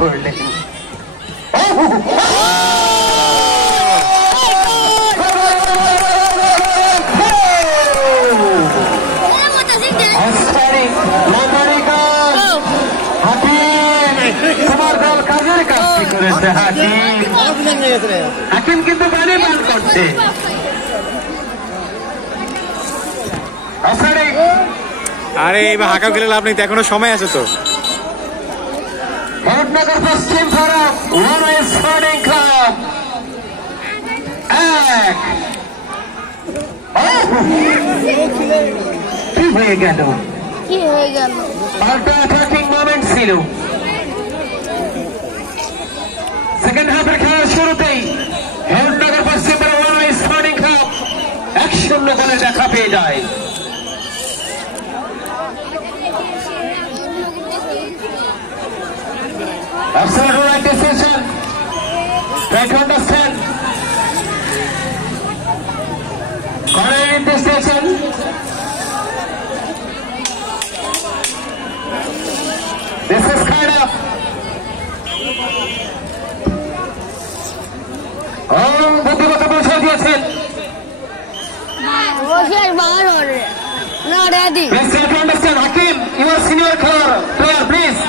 করলেন। তোমার দল কাজের কাজটি করেছে হাকিম কিন্তু পানি পান করছে। আরে এবার হাঁকা খেলে লাভ নেই, এখনো সময় আছে তো। হেমনগর পশ্চিম ফরম ওয়ান স্পোর্টিং ক্লাব এক। কি হয়ে গেল? পাল্টা অ্যাটাকিং মোমেন্ট ছিল। সেকেন্ড হাফের খেলার শুরুতেই হেমনগর পশ্চিম ফরম ওয়ান স্পোর্টিং ক্লাব 1-0 গোলে দেখা পেয়ে যায়। Absolutely right decision. Try to understand. Correct in this decision. This is kind of. বুদ্ধিমত্তা পরিচয় দিয়েছেন। Please try to understand. Hakim, you are senior player, please.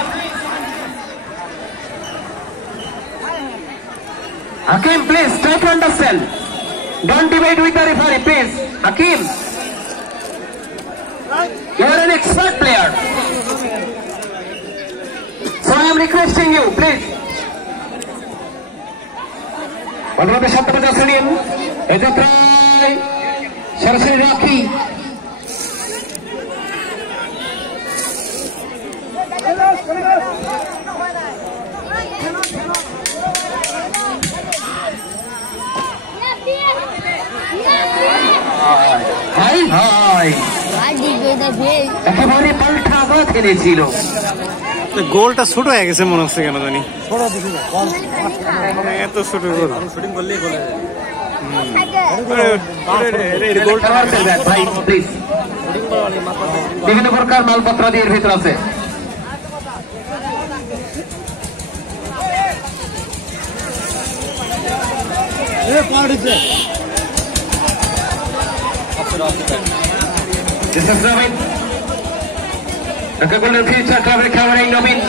Hakim, please try to understand. Don't debate with the referee, please. Hakim, you are an expert player, so I am requesting you, please. অনুরোধে সত্যবাদ শুনিন। এটা প্রায় সরাসরি রাখি। একেবারে পাল্টা আঘাত এনেছিল। গোলটা ছোট হয়ে গেছে মনে হচ্ছে, কেন জানি এত ছোট গোল। বিভিন্ন প্রকার মালপত্র দিয়ে এর ভিতর আছে। This is Navin. Golden Future Club covering Navin.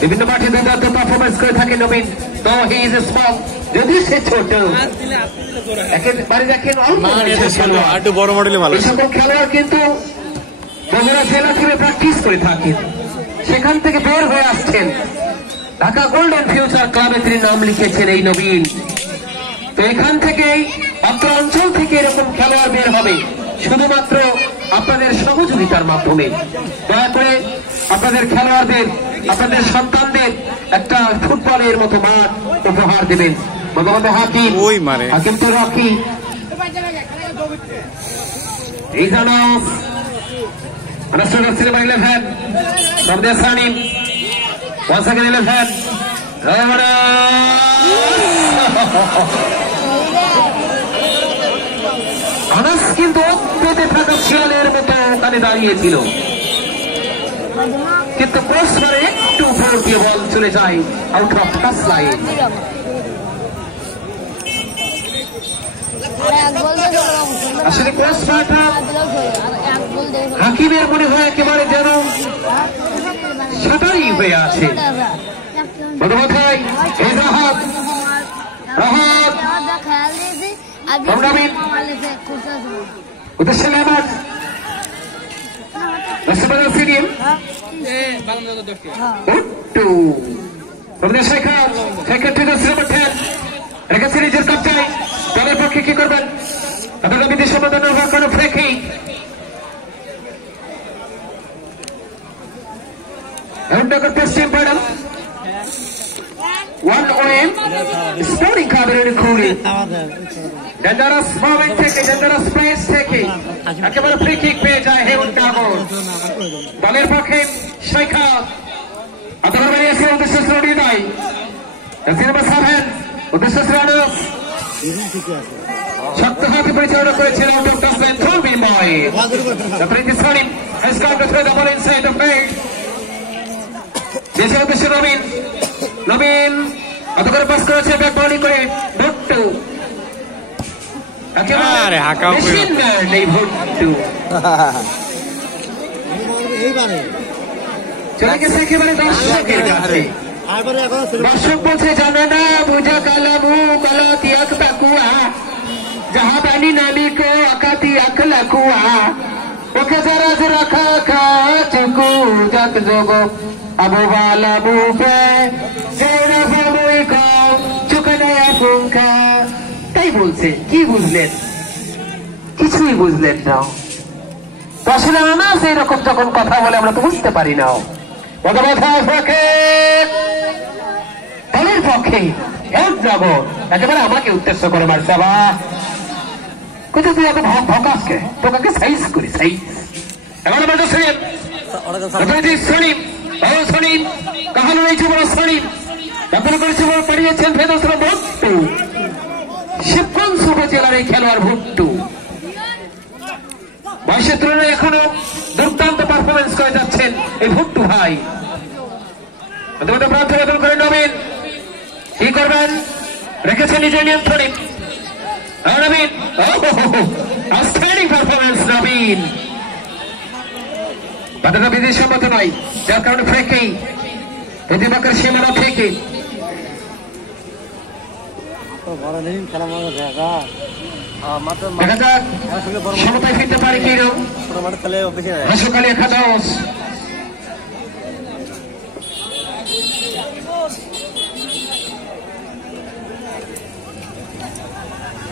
বিভিন্ন মাঠে দুর্দান্ত পারফরমেন্স করে থাকে নবীন। তো হি ইজ স্মল, যদিও সে ছোট, একেবারে দেখেন একটু বড় মডেলে ভালো। এই সকল খেলোয়াড় কিন্তু বগুড়া জেলা থেকে প্র্যাকটিস করে থাকেন, সেখান থেকে বের হয়ে আসছেন। ঢাকা গোল্ডেন ফিউচার ক্লাবে তিনি নাম লিখেছেন এই নবীন। তো এখান থেকেই অত্র অঞ্চল থেকে এরকম খেলোয়াড় বের হবে শুধুমাত্র আপনাদের সহযোগিতার মাধ্যমে। দয়া করে আপনাদের খেলোয়াড়দের, আপনাদের সন্তানদের একটা ফুটবলের মতো মাঠ উপহার দেবেন। বঙ্গবন্ধু হাকিম, ওই মারে হাকিম তো রাখি ইজানস রাষ্ট্রীয় সিনেমা 11 সর্দার সানিম once again 11 আনাস কিন্তু পেটে থাকা শিয়ালের মতো ওখানে দাঁড়িয়েছিল, কিন্তু ক্রসবারে একটু উপর দিয়ে বল চলে যায় আউট অফ টাচ লাইন। আসলে ক্রসবারটা হাকিমের মনে হয় একেবারে যেন সাঁতারই হয়ে আছে। বড়মাথায় এই রাহাত রাহাত উদ্দেশ্য নেমাজ সিরিয়াম সিরিজের কাপটাই তাদের পক্ষে কি করবেন? আপনারা বিদেশ সমাধান কোনো ফ্রেকি পশ্চিম madam one OM Sporting Cabinet Kuli dangerous moment থেকে, ডেঞ্জারাস প্লেস থেকে একেবারে ফ্রি কিক পেয়ে যায় হেমনগর। দলের পক্ষে শেখা আপনারা বেরিয়েছে উদ্দেশ্য শ্রেণী নাই সিনেমা 7 উদ্দেশ্য শ্রেণী শক্ত হাতে পরিচালনা করেছেন out of touch line throw bin boy the 30 has come to throw the ball inside the field. দেশের উদ্দেশ্যে নবীন নবীন অত করে পাস করেছে ব্যাট বলিং করে ভুট্টু আরে হাকাও মেশিন ম্যান এই ভুট্টু চলে গেছে একেবারে দর্শকের কাছে দর্শক বলছে জানে না বুঝা কালা মু কালা তিয়াক তাকুয়া যাহা বানি নামি কো আকাতি আকলা কুয়া ওকে জরা জরা খা খা চুকু জাত যোগো আবু বালা মুপে জেরা বাবুই কো চুকনায়া পুঙ্কা তাই বলছে কি বুঝলেন কিছুই বুঝলেন না আসলে না সেই রকম যখন কথা বলে আমরা তো বুঝতে পারি না দলের পক্ষে এক জগৎ একেবারে আমাকে উদ্দেশ্য করে মারছে বা কোথায় তুই এত ভকাসকে তোকে সাইজ করি সাইজ এবার আমাদের সলিম সলিম কাহানো রয়েছে বড় সলিম ব্যাপার করেছে বড় পাঠিয়েছেন ফেদোসরা ভুট্টু শিবগঞ্জ উপজেলার এই খেলোয়াড় ভুট্টু বয়সের তুলনায় এখনো দুর্দান্ত পারফরমেন্স করে যাচ্ছেন এই ভুট্টু ভাই প্রার্থনা করে নবীন কি করবেন রেখেছেন নিজের নিয়ন্ত্রণে নবীন আউটস্ট্যান্ডিং পারফরমেন্স নবীন বাধাটা বিধিসম্মত নয় যার কারণে ফ্রেকেই প্রতিপক্ষের সীমানা থেকে দেখা যাক সমতায় ফিরতে পারে কিরম হাসকালি একাদশ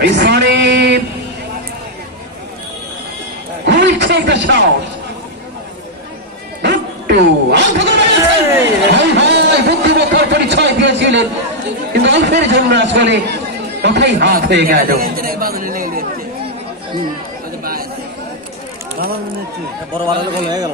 Sorry. Who will take the shot? Buttu. বুদ্ধি মতার পরিচয় দিয়েছিলেন কিন্তু অল্পের জন্য আসলে কথাই হাত হয়ে গেল বড় বড় হয়ে গেল